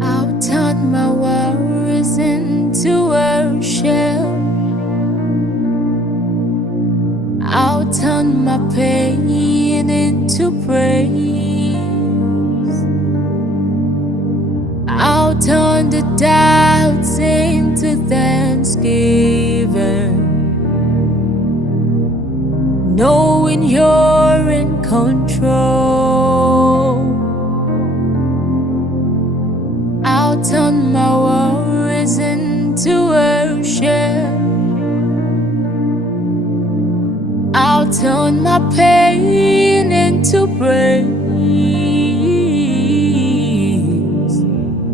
I'll turn my worries into worship. I'll turn my pain into praise. I'll turn the doubts into thanksgiving, knowing you're in control. I'll turn my worries into worship. I'll turn my pain into praise.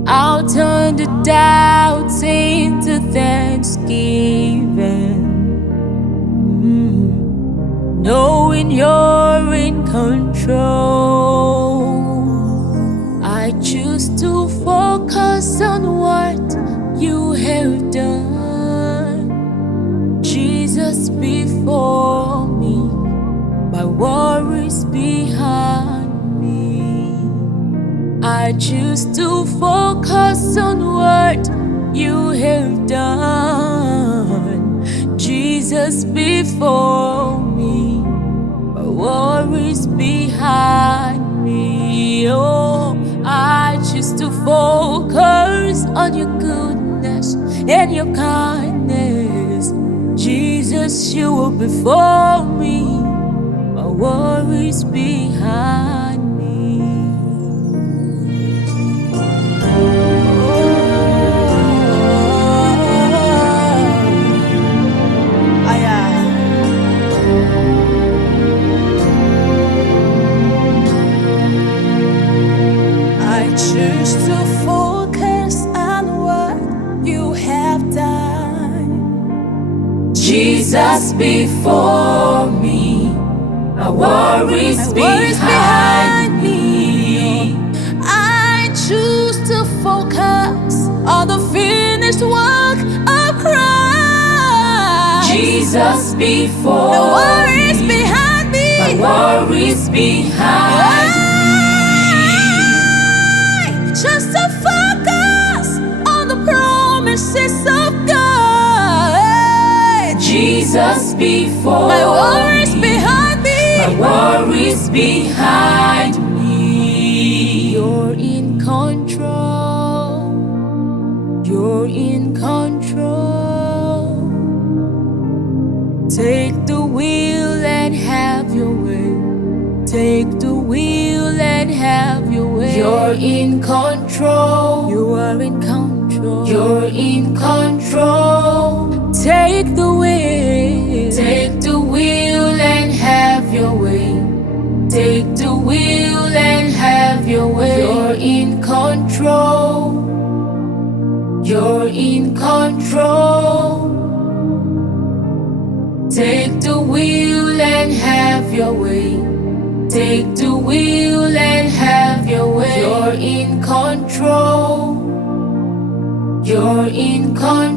I'll turn the doubts into thanksgiving, knowing you're in control. I choose to focus on what you have done. Jesus before me, my worries behind me. I choose to focus on what you have done. Jesus before me, my worries behind me. Oh, I choose to focus on your goodness and your kindness. Jesus, you were before me, my worries behind me. I choose to focus on what you have done. Jesus before me, my worries behind me. I choose to focus on the finished work of Christ. Jesus before my worries me, behind me. my worries behind me. Just to focus on the promises of God. Jesus before my worries me, behind me. my worries behind me. You're in control. You're in control. Take the wheel and have your way. Take the wheel and have your way. You're in control. You are in control. You're in control. Take the wheel. Take the wheel and have your way. Take the wheel and have your way. You're in control. You're in control. Take the wheel and have your way. Take the wheel and have your way. You're in control. You're in control.